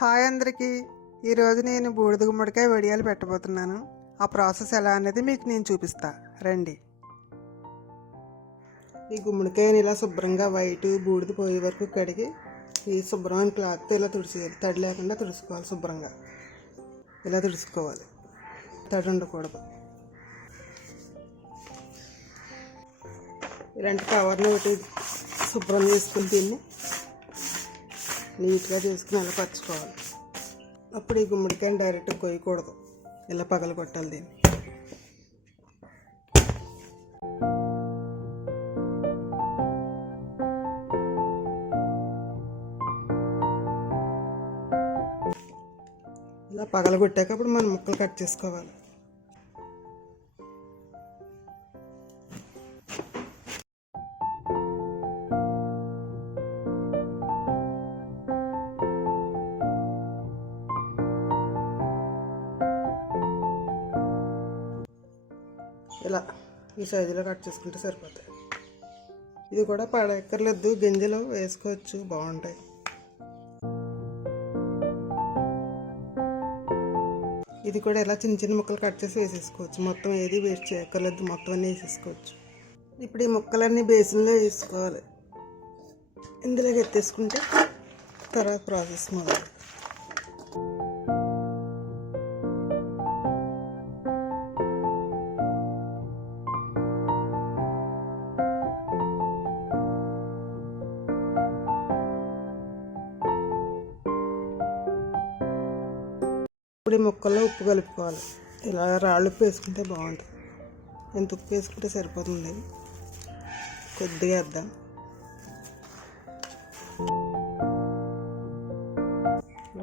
Hi అందరికీ. ఈరోజు నేను బూడిద గుమ్మడికాయ వడియాలు పెట్టబోతున్నాను. ఆ ప్రాసెస్ ఎలా అనేది మీకు నేను చూపిస్తా. రండి. ఈ గుమ్మడికాయని ఇలా శుభ్రంగా వైట్ బూడిద పోయే వరకు కడిగి ఈ శుభ్రమైన క్లాత్తో ఇలా తుడిచేయాలి. తడి లేకుండా తుడుచుకోవాలి శుభ్రంగా. ఇలా తుడుచుకోవాలి. తడి ఉండకూడదు. ఇలాంటి కవర్ని ఒకటి శుభ్రం చేసుకుని దీన్ని నీట్గా చేసుకుని అలా పరచుకోవాలి. అప్పుడు ఈ గుమ్మడికాయని డైరెక్ట్ కొయ్యకూడదు. ఇలా పగల కొట్టాలి దీన్ని. ఇలా పగలగొట్టాక అప్పుడు మనం ముక్కలు కట్ చేసుకోవాలి. ఇలా ఈ సైజులో కట్ చేసుకుంటే సరిపోతాయి. ఇది కూడా పడక్కర్లేదు గింజలు వేసుకోవచ్చు బాగుంటాయి. ఇది కూడా ఇలా చిన్న చిన్న ముక్కలు కట్ చేసి వేసేసుకోవచ్చు. మొత్తం ఏది వేస్ట్ చేయక్కర్లేదు మొత్తం అన్నీ వేసేసుకోవచ్చు. ఇప్పుడు ఈ ముక్కలన్నీ బేసిన్లో వేసుకోవాలి. ఇందులోకి ఎత్తేసుకుంటే తర్వాత ప్రాసెస్ మొదలు ఇప్పుడు ఈ ముక్కల్లో ఉప్పు కలుపుకోవాలి. ఇలా రాళ్ళు ఉప్పు వేసుకుంటే బాగుంటుంది. ఎంత ఉప్పు వేసుకుంటే సరిపోతుంది. కొద్దిగా వేద్దాం.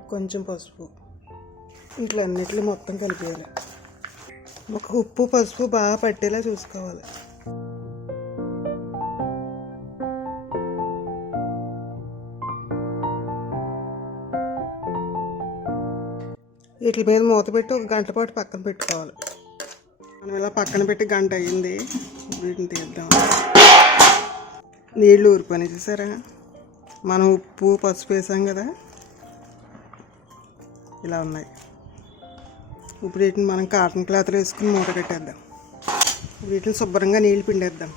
కొంచెం పసుపు. ఇట్లా అన్నిట్లు మొత్తం కలిపేయాలి. ఒక ఉప్పు పసుపు బాగా పట్టేలా చూసుకోవాలి. వీటి మీద మూత పెట్టి ఒక గంట పాటు పక్కన పెట్టుకోవాలి. మనం ఇలా పక్కన పెట్టి గంట అయ్యింది. వీటిని తీద్దాం. నీళ్ళు ఊరిపోయినాయి చూసారా? మనం ఉప్పు పసుపు వేసాం కదా? ఇలా ఉన్నాయి. ఇప్పుడు వీటిని మనం కాటన్ క్లాత్లో వేసుకుని మూత కట్టేద్దాం వీటిని శుభ్రంగా నీళ్ళు పిండేద్దాం.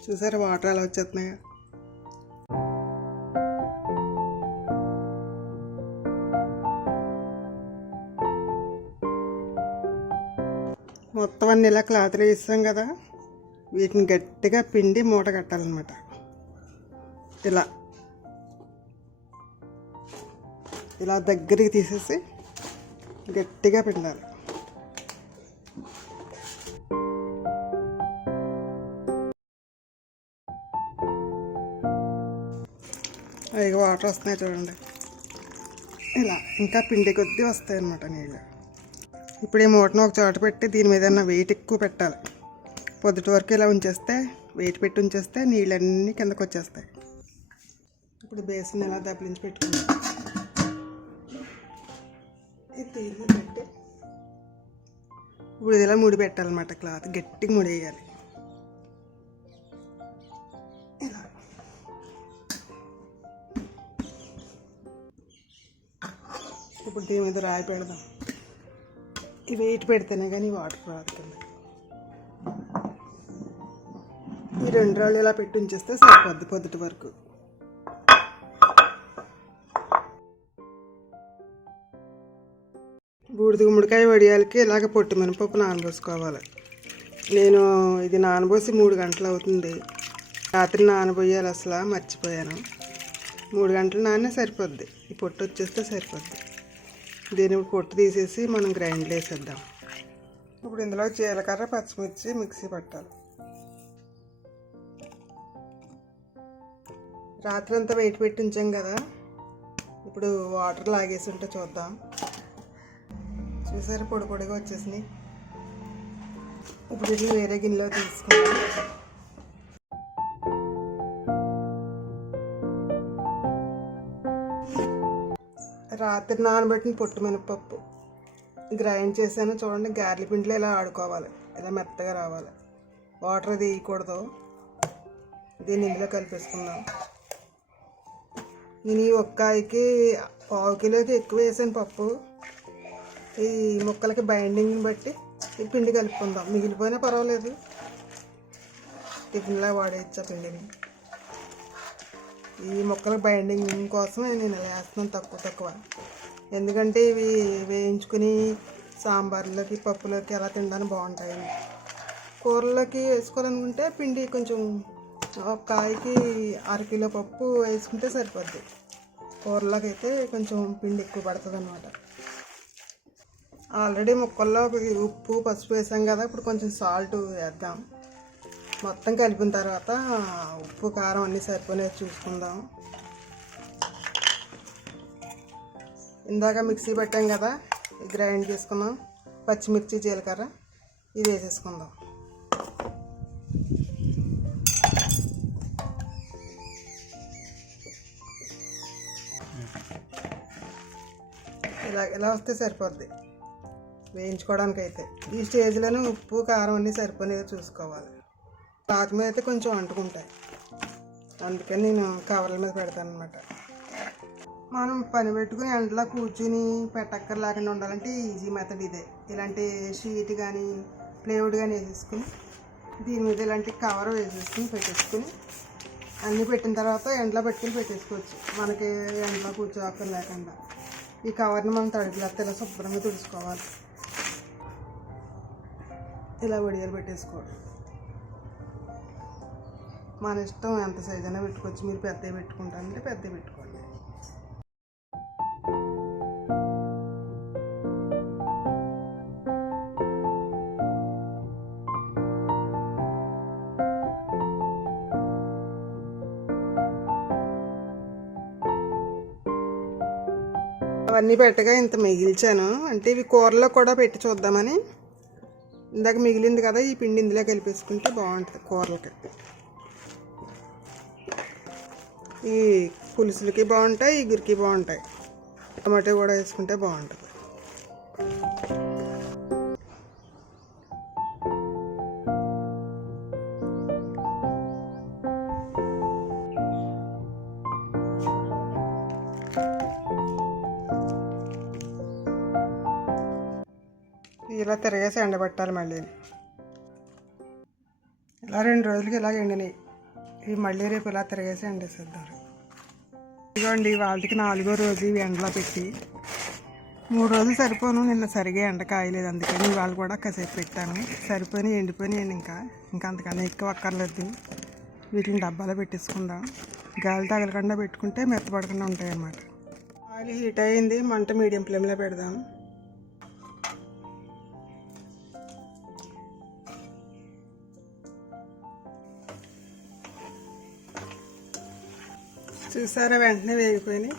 చూసారా వాటర్ ఎలా వచ్చేస్తున్నాయో? మొత్తం అన్ని ఇలా క్లాత్లు వేసాం కదా. వీటిని గట్టిగా పిండి మూట కట్టాలన్నమాట. ఇలా. ఇలా దగ్గరికి తీసేసి గట్టిగా పిండాలి. వాటర్ వస్తున్నాయి చూడండి. ఇలా ఇంకా పిండి కొద్దీ వస్తాయి అన్నమాట నీళ్ళు. ఇప్పుడు ఈ మూటను ఒక చోట పెట్టి దీని మీద ఏమన్నా వెయిట్ ఎక్కువ పెట్టాలి. పొద్దుటి వరకు ఇలా ఉంచేస్తే వెయిట్ పెట్టి ఉంచేస్తే నీళ్ళన్నీ కిందకు వచ్చేస్తాయి. ఇప్పుడు బేసిన్ ఇలా దప్పించి పెట్టుకుంటాం ఇది పెట్టి ఇప్పుడు ఇది ఇలా ముడి పెట్టాలన్నమాట క్లాత్. గట్టిగా ముడి ఇప్పుడు ఏమైనా మీద రాయి పెడదాం. ఇవి వెయిట్ పెడితేనే కానీ వాటర్ రాదు కింద ఈ రెండు రోజులు ఇలా పెట్టి ఉంచేస్తే సరిపోద్ది పొద్దుటి వరకు. బూడిద గుమ్మడికాయ వడియాలకి ఇలాగ పొట్టు మినపప్పు నానబోసుకోవాలి. నేను ఇది నానబోసి మూడు గంటలు అవుతుంది. రాత్రి నానబోయాలి అసలు మర్చిపోయాను. మూడు గంటలు నానే సరిపోద్ది. ఈ పొట్టు వచ్చేస్తే సరిపోద్ది. దీని పొట్టు తీసేసి మనం గ్రైండ్ వేసేద్దాం ఇప్పుడు ఇందులో జీలకర్ర పచ్చిమిర్చి మిక్సీ పట్టాలి. రాత్రి అంతా వెయిట్ పెట్టించాం కదా. ఇప్పుడు వాటర్ లాగేసి ఉంటే చూద్దాం. చూసారు పొడి పొడిగా వచ్చేసినాయి. ఇప్పుడు ఇది వేరే గిన్నెలో తీసుకుందాం. రాత్రి నానబెట్టిన పొట్టు మినపప్పు. గ్రైండ్ చేశాను. చూడండి గార్లి పిండిలో ఇలా ఆడుకోవాలి. ఇలా మెత్తగా రావాలి. వాటర్ అది వేయకూడదు. దీన్ని ఇందులో కలిపేసుకుందాం. నేను ఈ ఒక్కాయకి పావు కిలోకి ఎక్కువ వేసాను పప్పు. ఈ ముక్కలకి బైండింగ్ని బట్టి ఈ పిండి కలుపుకుందాం. మిగిలిపోయినా పర్వాలేదు. టిఫిన్లా వాడేయచ్చు ఆ పిండిని. ఈ మొక్కల బైండింగ్ కోసం నేను ఇలా వేస్తున్నాను తక్కువ తక్కువ. ఎందుకంటే ఇవి వేయించుకుని సాంబార్లోకి పప్పులోకి అలా తినడానికి బాగుంటాయి. కూరలోకి వేసుకోవాలనుకుంటే పిండి కొంచెం ఒక కాయకి అరకిలో పప్పు వేసుకుంటే సరిపోద్ది. కూరలోకి అయితే కొంచెం పిండి ఎక్కువ పడుతుంది అనమాట ఆల్రెడీ ముక్కల్లో ఉప్పు పసుపు వేసాం కదా ఇప్పుడు కొంచెం సాల్ట్ వేద్దాం. మొత్తం కలిపిన తర్వాత ఉప్పు కారం అన్నీ సరిపోయినది చూసుకుందాం. ఇందాక మిక్సీ పెట్టాం కదా గ్రైండ్ చేసుకున్నాం పచ్చిమిర్చి జీలకర్ర ఇది వేసేసుకుందాం. ఇలా ఇలా వస్తే సరిపోద్ది. వేయించుకోవడానికి అయితే ఈ స్టేజ్లోనే ఉప్పు కారం అన్నీ సరిపోయినవి చూసుకోవాలి. రాతి మీద అయితే కొంచెం అంటుకుంటాయి. అందుకని నేను కవర్ల మీద పెడతాను అనమాట మనం పని పెట్టుకుని ఎండలో కూర్చుని పెట్టక్కర లేకుండా ఉండాలంటే ఈజీ మెథడ్ ఇదే. ఇలాంటి షీట్ కానీ ప్లేవుడ్ కానీ వేసేసుకుని దీని మీద ఇలాంటి కవర్ వేసేసుకుని పెట్టేసుకుని అన్నీ పెట్టిన తర్వాత ఎండలో పెట్టుకుని పెట్టేసుకోవచ్చు. మనకి ఎండలో కూర్చోక్కర్ లేకుండా ఈ కవర్ని మనం తడిపిలేస్తే ఇలా శుభ్రంగా తుడుచుకోవాలి. ఇలా వడియాలు పెట్టేసుకోవాలి. మన ఇష్టం ఎంత సైజ్ అయినా పెట్టుకోవచ్చు. మీరు పెద్దవి పెట్టుకుంటారంటే పెద్దవి పెట్టుకోండి. అవన్నీ పెట్టగా ఇంత మిగిల్చాను. అంటే ఇవి కూరలో కూడా పెట్టి చూద్దామని. ఇందాక మిగిలింది కదా ఈ పిండి ఇందులో కలిపేసుకుంటే బాగుంటుంది కూరలకి. ఈ పులుసులకి బాగుంటాయి ఇగురికి బాగుంటాయి. టమాటో కూడా వేసుకుంటే బాగుంటుంది. ఇలా తిరగేసి ఎండబెట్టాలి మళ్ళీ. ఇలా రెండు రోజులకి ఇలాగ ఎండినాయి. ఇవి మళ్ళీ రేపు ఇలా తిరగేసి ఎండేసేద్దాం. ఇదిగోండి వాళ్ళకి నాలుగో రోజు ఇవి ఎండలో పెట్టి మూడు రోజులు సరిపోను నిన్న సరిగా ఎండ కాయలేదు అందుకని ఇవాళ కూడా కాసేపు పెట్టాను. సరిపోయి ఎండిపోయినాయి ఇంకా. ఇంకా అంతకన్నా ఎక్కువ అక్కర్లేదు. వీటిని డబ్బాలో పెట్టేసుకుందాం. గాలి తగలకుండా పెట్టుకుంటే మెత్తపడకుండా ఉంటాయి అన్నమాట ఆయిల్ హీట్ అయింది మంట మీడియం ఫ్లేమ్లో పెడదాం. చూసారా వెంటనే వేగిపోయినాయి.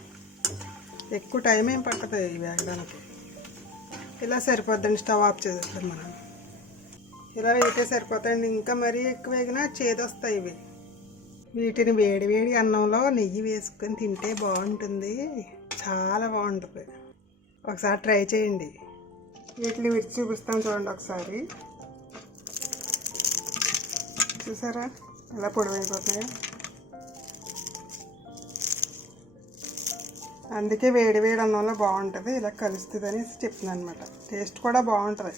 ఎక్కువ టైం ఏం పట్టదు ఇవి వేగడానికి. ఇలా సరిపోద్దండి స్టవ్ ఆఫ్ చేసేస్తాం మనం. ఇలా వేగితే సరిపోతాయండి. ఇంకా మరీ ఎక్కువ వేగినా చేదొస్తాయి ఇవి. వీటిని వేడి వేడి అన్నంలో నెయ్యి వేసుకొని తింటే బాగుంటుంది. చాలా బాగుంటుంది. ఒకసారి ట్రై చేయండి. వీటిని విరిచి చూపిస్తాను చూడండి ఒకసారి. చూసారా? ఎలా పొడివైపోతాయి. అందుకే వేడి వేడి అన్నంలో బాగుంటుంది ఇలా కలుస్తుంది అనేసి చెప్తున్నాను అనమాట టేస్ట్ కూడా బాగుంటుంది.